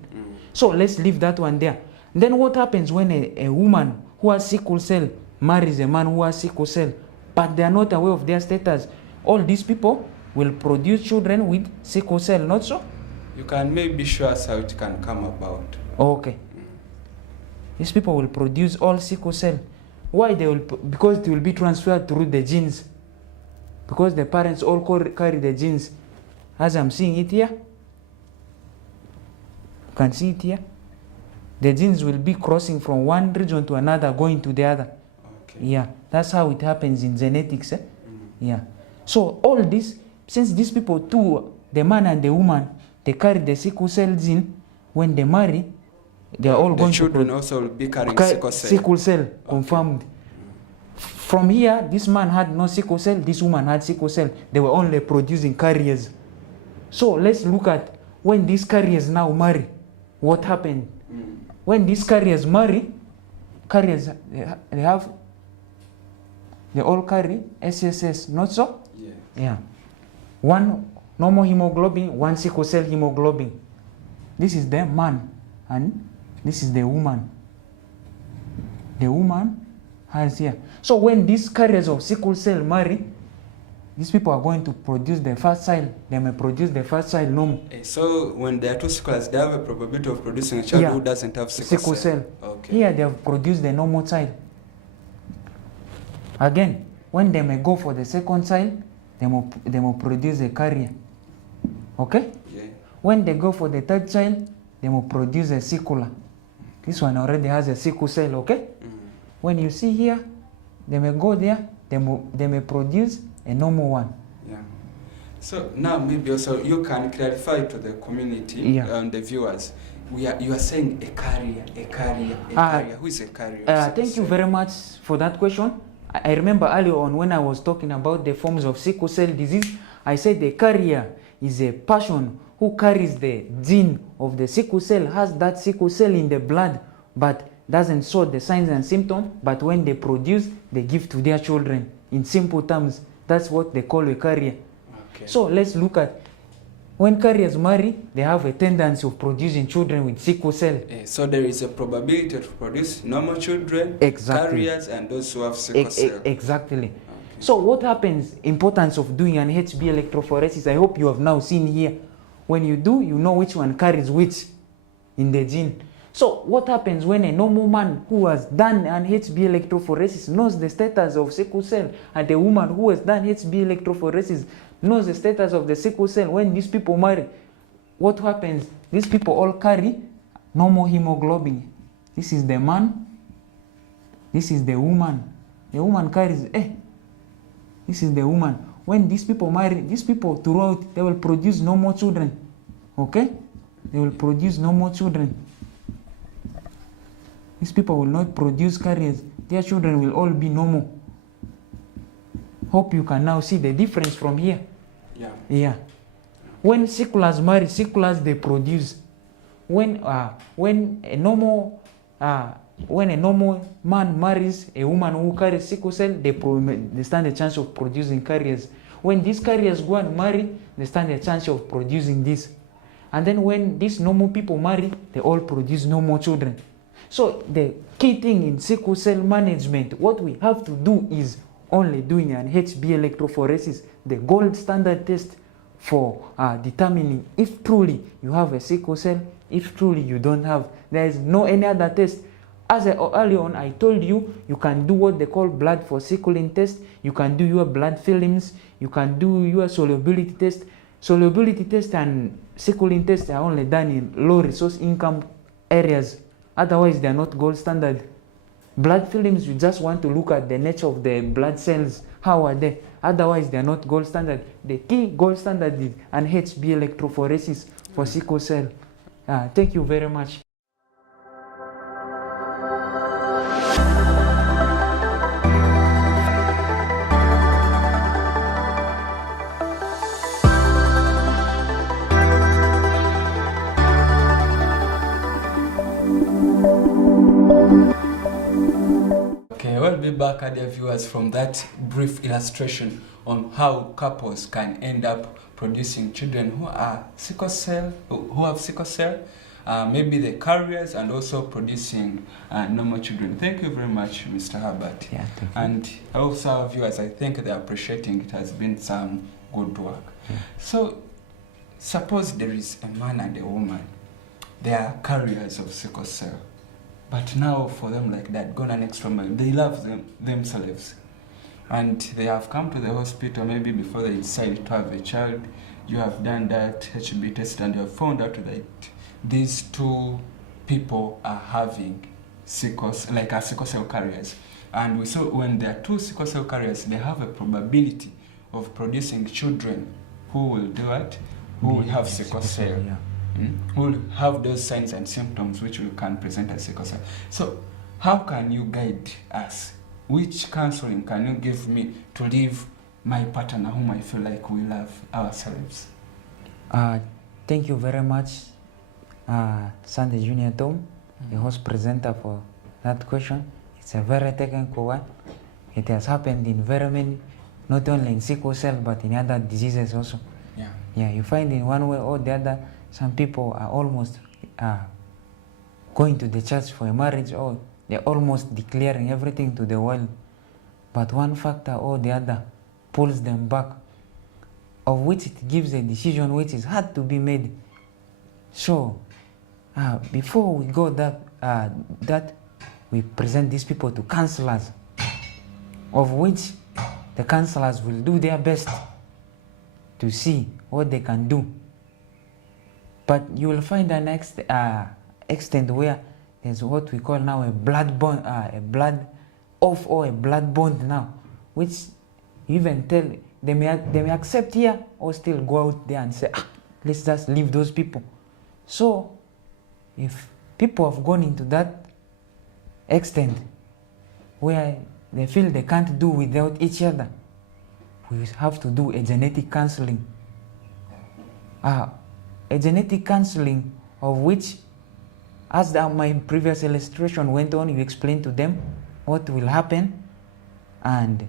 So let's leave that one there. Then what happens when a woman who has sickle cell marries a man who has sickle cell, but they are not aware of their status? All these people will produce children with sickle cell, not so? You can maybe show us how it can come about. Okay. These people will produce all sickle cell. Why? Because they will be transferred through the genes. Because the parents all carry the genes. As I'm seeing it here, you can see it here. The genes will be crossing from one region to another, going to the other. Okay. Yeah, that's how it happens in genetics. Yeah. So all this, since these people too, the man and the woman, they carry the sickle cell gene, when they marry, they are all The going children to also will be carrying sickle cell, confirmed. From here, this man had no sickle cell, this woman had sickle cell. They were only producing carriers. So let's look at when these carriers now marry, what happened? When these carriers marry, they all carry SSS, not so? Yeah. Yeah. One normal hemoglobin, one sickle cell hemoglobin. This is the man and this is the woman. The woman has here. So when these carriers of sickle cell marry, these people are going to produce the first child. They may produce the first child normal. So when there are two sicklers, they have a probability of producing a child who doesn't have sickle cell. Okay. Here they have produced the normal child. Again, when they may go for the second child, they will produce a carrier. Okay? Yeah. When they go for the third child, they will produce a sickler. This one already has a sickle cell, okay? When you see here, they may go there, they may produce a normal one. Yeah. So now maybe also you can clarify to the community and the viewers. You are saying a carrier. Who is a carrier? Thank you very much for that question. I remember earlier on when I was talking about the forms of sickle cell disease, I said the carrier is a person who carries the gene of the sickle cell, has that sickle cell in the blood, but doesn't show the signs and symptoms, but when they produce, they give to their children. In simple terms, that's what they call a carrier. Okay. So let's look at when carriers marry, they have a tendency of producing children with sickle cell. So there is a probability to produce normal children, carriers, and those who have sickle cell. Exactly. Okay. So what happens, importance of doing an HB electrophoresis, I hope you have now seen here. When you do, you know which one carries which in the gene. So what happens when a normal man who has done an HB electrophoresis knows the status of sickle cell, and a woman who has done HB electrophoresis knows the status of the sickle cell? When these people marry, what happens? These people all carry normal hemoglobin. This is the man, this is the woman. The woman carries, this is the woman. When these people marry, these people throughout, they will produce normal children. Okay? They will produce normal children. These people will not produce carriers. Their children will all be normal. Hope you can now see the difference from here. Yeah. When sicklers marry, sicklers they produce. When a normal man marries a woman who carries sickle cell, they stand a chance of producing carriers. When these carriers go and marry, they stand a chance of producing this. And then when these normal people marry, they all produce normal children. So the key thing in sickle cell management, what we have to do is only doing an HB electrophoresis, the gold standard test for determining if truly you have a sickle cell, if truly you don't have. There is no any other test. As earlier on, I told you, you can do what they call blood for sickling test. You can do your blood films. You can do your solubility test. Solubility test and sickling test are only done in low resource income areas. Otherwise, they are not gold standard. Blood films, you just want to look at the nature of the blood cells. How are they? Otherwise, they are not gold standard. The key gold standard is an HB electrophoresis for sickle cell. Thank you very much. We'll be back, dear viewers, from that brief illustration on how couples can end up producing children who are sickle cell, who have sickle cell, maybe the carriers, and also producing normal children. Thank you very much, Mr. Herbert. Yeah, thank you. And also our viewers, I think they're appreciating it. Has been some good work. Yeah. So, suppose there is a man and a woman. They are carriers of sickle cell. But now for them like that, gone an extra mile. They love themselves. And they have come to the hospital maybe before they decide to have a child. You have done that HB test and you have found out that these two people are having sickle cell carriers. And we saw when there are two sickle cell carriers, they have a probability of producing children who will do it, who will have sickle cell. who have those signs and symptoms which we can present as sickle cell. So how can you guide us? Which counseling can you give me to leave my partner whom I feel like we love ourselves? Thank you very much, Sunday Junior Tom, the host presenter, for that question. It's a very technical one. It has happened in very many, not only in sickle cell, but in other diseases also. Yeah, you find in one way or the other, some people are almost going to the church for a marriage, or they're almost declaring everything to the world. But one factor or the other pulls them back, of which it gives a decision which is hard to be made. So, before we go that we present these people to counselors, of which the counselors will do their best to see what they can do. But you will find an extent where there's what we call now a blood bond, a blood off or a blood bond now, which you even tell they may accept here or still go out there and say, let's just leave those people. So if people have gone into that extent where they feel they can't do without each other, we have to do a genetic counseling. A genetic counseling of which, as my previous illustration went on, you explain to them what will happen, and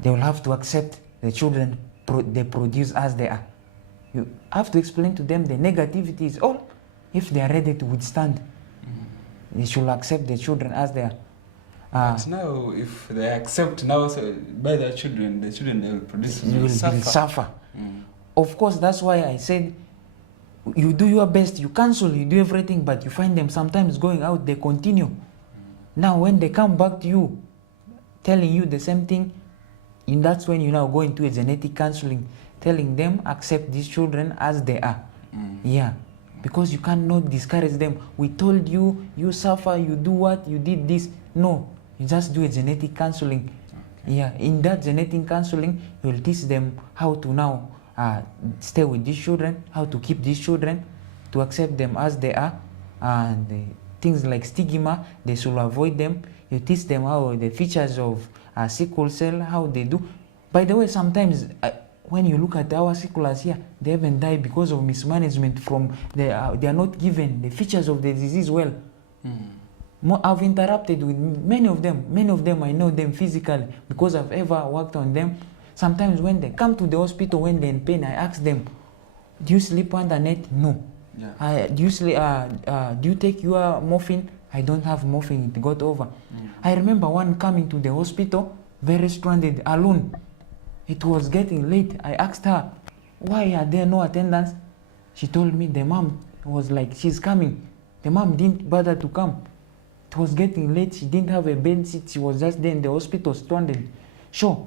they will have to accept the children they produce as they are. You have to explain to them the negativity is all. If they are ready to withstand, they should accept the children as they are. But now, if they accept now by the children they will produce, will suffer. Of course, that's why I said you do your best, you counsel, you do everything, but you find them sometimes going out, they continue. Now, when they come back to you, telling you the same thing, and that's when you now go into a genetic counseling, telling them accept these children as they are. Yeah, because you cannot discourage them. We told you, you suffer, you do what, you did this. No, you just do a genetic counseling. Yeah, in that genetic counseling, you'll teach them how to now stay with these children, how to keep these children, to accept them as they are, and things like stigma, they should avoid them. You teach them how the features of sickle cell, how they do. By the way, sometimes when you look at our sicklers here, they even die because of mismanagement. They are not given the features of the disease well. I've interacted with many of them. Many of them I know them physically because I've ever worked on them. Sometimes when they come to the hospital, when they're in pain, I ask them, do you sleep under net? No. Yeah. Do you take your morphine? I don't have morphine, it got over. I remember one coming to the hospital, very stranded, alone. It was getting late. I asked her, why are there no attendants? She told me the mom was like, she's coming. The mom didn't bother to come. It was getting late. She didn't have a bed seat. She was just there in the hospital, stranded. Sure,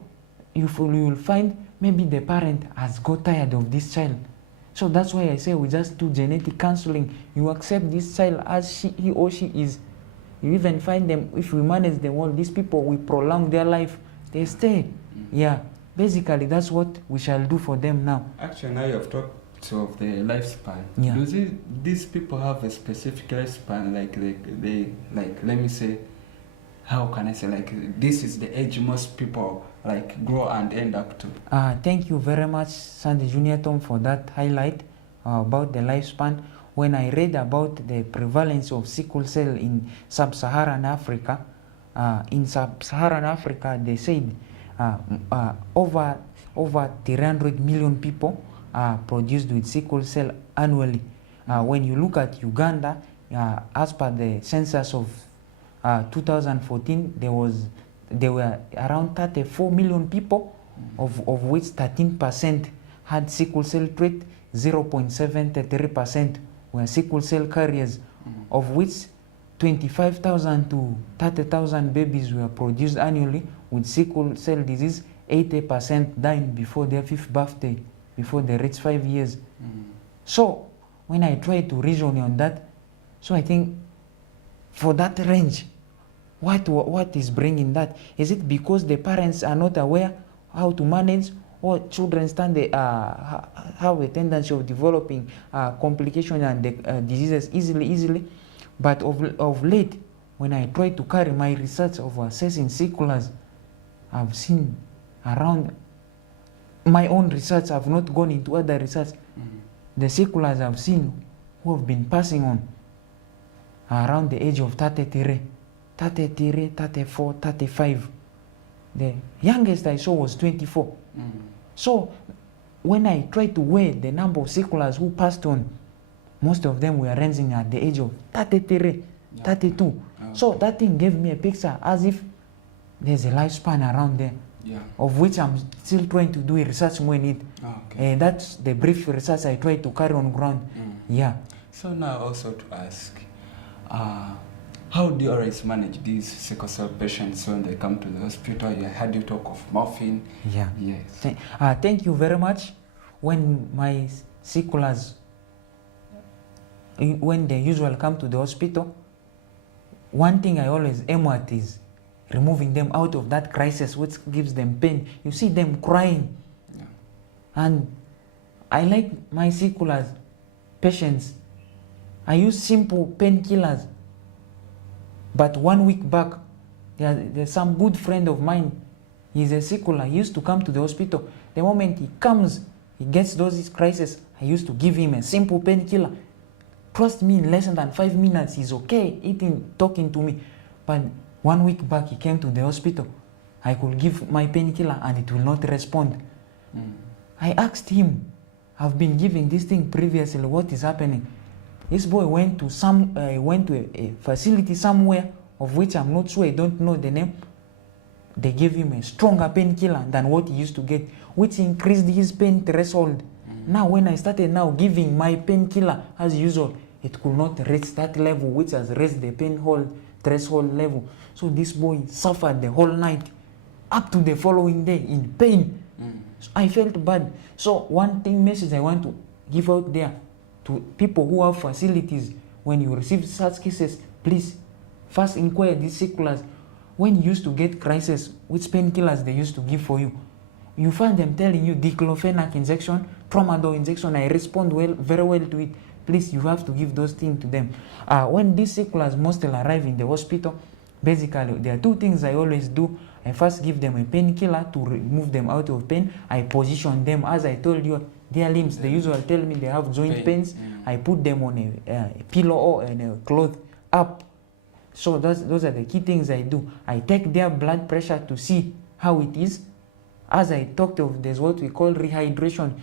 you will find maybe the parent has got tired of this child. So that's why I say we just do genetic counseling. You accept this child as he or she is. You even find them, if we manage them all, these people, we prolong their life. They stay. Yeah, basically that's what we shall do for them now. Actually, now you have talked of the lifespan. Yeah. Do these people have a specific lifespan? Like they let me say, how can I say, like this is the age most people like grow and end up to? Thank you very much, Sandy Junior Tom, for that highlight about the lifespan. When I read about the prevalence of sickle cell in sub-Saharan Africa, they said over 300 million people are produced with sickle cell annually. When you look at Uganda, as per the census of 2014, there were around 34 million people, of which 13% had sickle cell trait, 0.733% were sickle cell carriers, of which 25,000 to 30,000 babies were produced annually with sickle cell disease. 80% died before their 5th birthday, before they reach 5 years. So when I try to reason on that, so I think for that range, what is bringing that? Is it because the parents are not aware how to manage, or children stand have a tendency of developing complications and diseases easily. But of late, when I try to carry my research of assessing sequelars, I've seen around my own research. I've not gone into other research. The sequelars I've seen who have been passing on around the age of 33, 34, 35. The youngest I saw was 24. So when I tried to weigh the number of sequelars who passed on, most of them were ranging at the age of 33, 32. Okay. So that thing gave me a picture as if there's a lifespan around there, of which I'm still trying to do a research on it. Okay. That's the brief research I try to carry on ground. Yeah. So now also to ask, how do you always manage these sickle cell patients when they come to the hospital? I heard you talk of morphine. Yeah. Yes. Thank you very much. When my sicklers, when they usually come to the hospital, one thing I always aim at is removing them out of that crisis which gives them pain. You see them crying. Yeah. And I like my sicklers patients. I use simple painkillers. But 1 week back, there's some good friend of mine. He's a sickler. He used to come to the hospital. The moment he comes, he gets those crises. I used to give him a simple painkiller. Trust me, in less than 5 minutes, he's okay, eating, talking to me. But 1 week back, he came to the hospital. I could give my painkiller and it will not respond. I asked him, I've been giving this thing previously, what is happening? This boy went to a facility somewhere, of which I'm not sure, I don't know the name. They gave him a stronger painkiller than what he used to get, which increased his pain threshold. Now when I started now giving my painkiller as usual, it could not reach that level, which has raised the pain threshold level. So this boy suffered the whole night up to the following day in pain. So I felt bad. So one message I want to give out there to people who have facilities: when you receive such cases, please first inquire these sicklers. When you used to get crisis, which painkillers they used to give for you? You find them telling you diclofenac injection, tramadol injection. I respond very well to it. Please, you have to give those things to them. When these sicklers mostly arrive in the hospital, basically there are two things I always do. I first give them a painkiller to remove them out of pain. I position them, as I told you, their limbs. They usually tell me they have joint pains. I put them on a pillow or a cloth up. So those are the key things I do. I take their blood pressure to see how it is. As I talked of, there's what we call rehydration.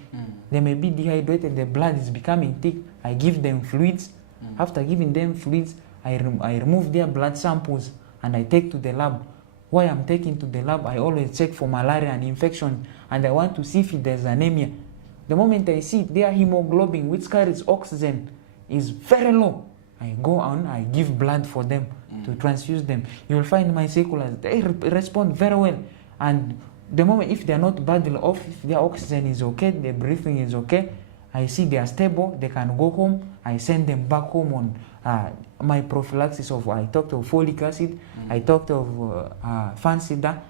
They may be dehydrated, the blood is becoming thick. I give them fluids. After giving them fluids, I remove their blood samples and I take to the lab. Why I'm taking to the lab, I always check for malaria and infection, and I want to see if there's anemia. The moment I see their hemoglobin, which carries oxygen, is very low, I go on, I give blood for them to transfuse them. You'll find my sicklers, they respond very well. And the moment, if they're not badly off, if their oxygen is okay, their breathing is okay, I see they are stable, they can go home, I send them back home on my prophylaxis of, I talked of folic acid, I talked of Fansida,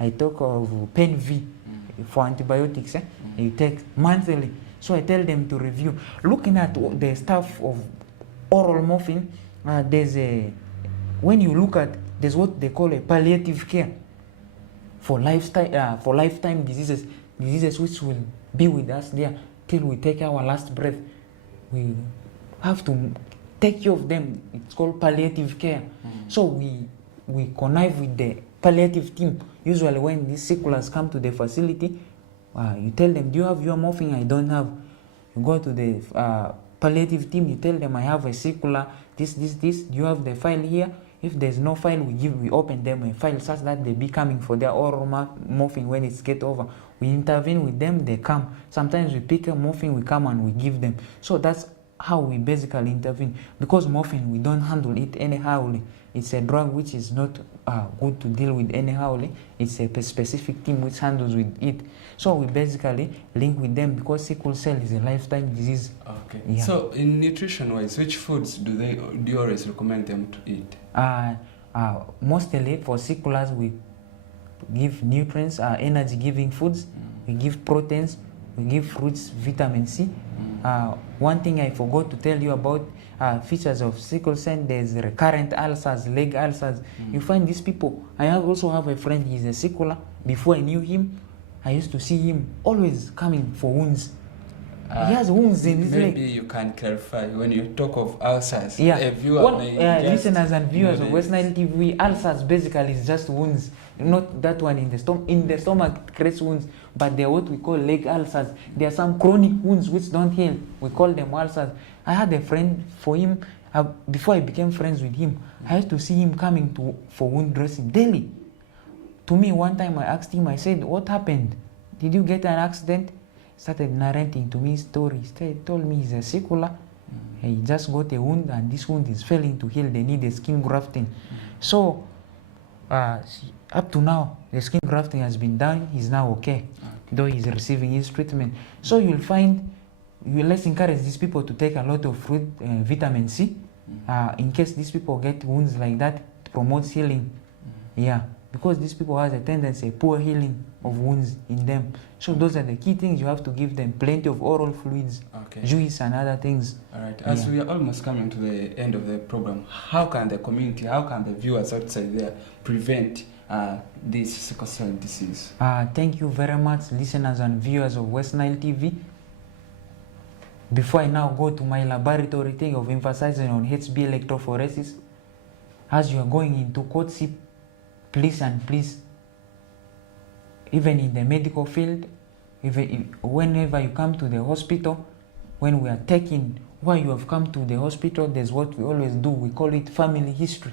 I talk of Pen V for antibiotics, you take monthly. So I tell them to review. Looking at the stuff of oral morphine, when you look at, there's what they call a palliative care for lifetime diseases which will be with us there till we take our last breath. We have to take care of them. It's called palliative care. So we connive with the palliative team. Usually when these sicklers come to the facility, you tell them, do you have your morphine? I don't have. You go to the palliative team, you tell them, I have a sickler, this. Do you have the file here? If there's no file, we open them a file such that they be coming for their oral morphine when it's get over. We intervene with them, they come. Sometimes we pick a morphine, we come and we give them. So that's how we basically intervene. Because morphine, we don't handle it anyhow. It's a drug which is not good to deal with anyhow. It's a specific team which handles with it. So we basically link with them because sickle cell is a lifetime disease. Okay. Yeah. So in nutrition-wise, which foods do you always recommend them to eat? Mostly for sicklers, we give nutrients, energy-giving foods. we give proteins, we give fruits, vitamin C. One thing I forgot to tell you about features of sickle cell, there's recurrent ulcers, leg ulcers. You find these people. I also have a friend, he's a sickler. Before I knew him, I used to see him always coming for wounds. He has wounds in his leg. Maybe you can clarify when you talk of ulcers. Yeah, A viewer may just listeners and viewers know of this. West Nile TV, ulcers basically is just wounds, not that one in the stomach. In the stomach it creates wounds, but they're what we call leg ulcers. There are some chronic wounds which don't heal. We call them ulcers. I had a friend, for him, before I became friends with him, I used to see him coming for wound dressing daily. To me, one time I asked him, I said, what happened? Did you get an accident? Started narrating to me his story. He told me he's a sickler. He just got a wound and this wound is failing to heal. They need a skin grafting. So up to now, the skin grafting has been done. He's now okay, though he's receiving his treatment. So you'll find, let's encourage these people to take a lot of fruit, vitamin C, in case these people get wounds like that. It promotes healing. Yeah, because these people have a tendency, poor healing of wounds in them. So those are the key things. You have to give them plenty of oral fluids, juice and other things. All right, as we are almost coming to the end of the program, how can the community, how can the viewers outside there prevent this sickle cell disease? Thank you very much, listeners and viewers of West Nile TV. Before I now go to my laboratory thing of emphasizing on HB electrophoresis, as you are going into courtship, please and please, even in the medical field, whenever you come to the hospital, when we are taking, why you have come to the hospital, there's what we always do. We call it family history.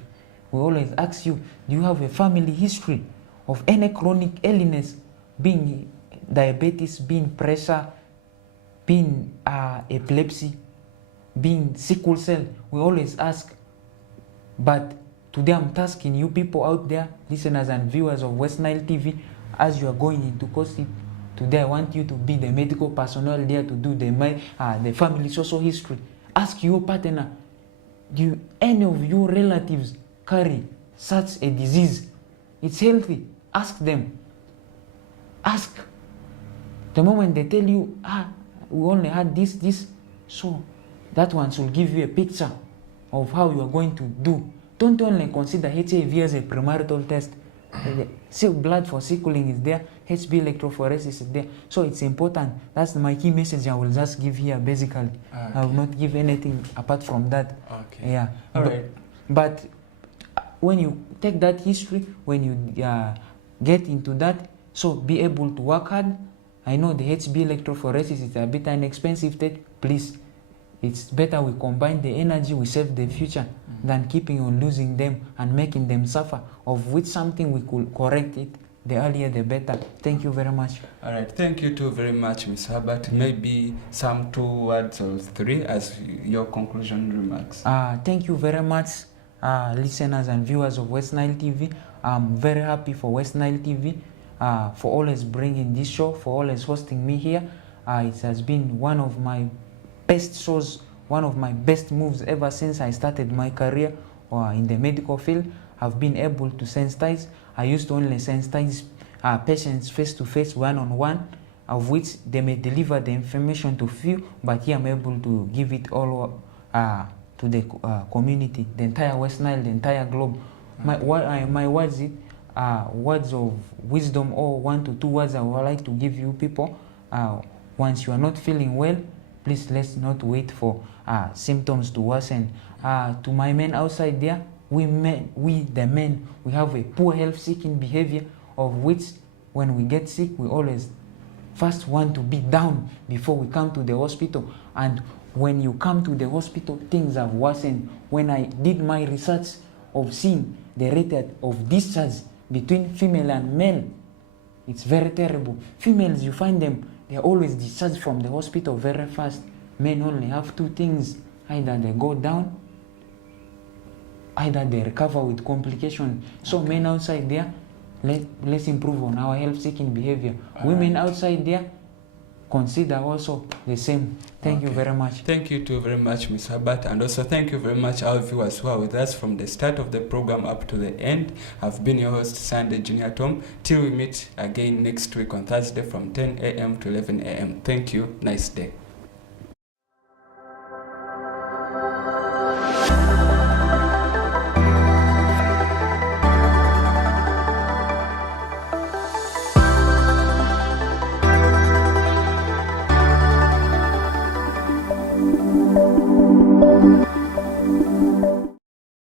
We always ask you, do you have a family history of any chronic illness, being diabetes, being pressure, being epilepsy, being sickle cell? We always ask. But today I'm tasking you people out there, listeners and viewers of West Nile TV, as you are going into courtship, today I want you to be the medical personnel there to do the family social history. Ask your partner, do any of your relatives carry such a disease? It's healthy. Ask them. Ask. The moment they tell you, we only had this, so that one should give you a picture of how you are going to do. Don't only consider HIV as a premarital test. Blood for sickling is there, HB electrophoresis is there. So it's important. That's my key message I will just give here basically. I will not give anything apart from that. Okay. Yeah. All right. But when you take that history, when you get into that, so be able to work hard. I know the HB electrophoresis is a bit inexpensive tech. Please, it's better we combine the energy, we save the future, than keeping on losing them and making them suffer, of which something we could correct it. The earlier the better. Thank you very much. All right, thank you too very much, Ms. Herbert. Maybe some 2 words or 3 as your conclusion remarks. Thank you very much, listeners and viewers of West Nile TV. I'm very happy for West Nile TV, for always bringing this show, for always hosting me here. It has been one of my best shows, one of my best moves ever since I started my career in the medical field. I've been able to sensitize. I used to only sensitize patients face-to-face, one-on-one, of which they may deliver the information to few, but here I'm able to give it all to the community, the entire West Nile, the entire globe. My words, words of wisdom, or 1 to 2 words I would like to give you people. Once you are not feeling well, please let's not wait for symptoms to worsen. To my men outside there, we the men, we have a poor health-seeking behavior, of which when we get sick, we always first want to be down before we come to the hospital. And when you come to the hospital, things have worsened. When I did my research of seeing the rate of discharge between female and male, it's very terrible. Females, you find them, they're always discharged from the hospital very fast. Men only have 2 things. Either they go down, either they recover with complications. So men outside there, let's improve on our health-seeking behavior. Women outside there, consider also the same. Thank you Okay. very much. Thank you too very much, Ms. Herbert, and also thank you very much our viewers who are with us from the start of the program up to the end. I've been your host, Sunday Junior Tom. Till we meet again next week on Thursday from 10 a.m. to 11 a.m. Thank you. Nice day.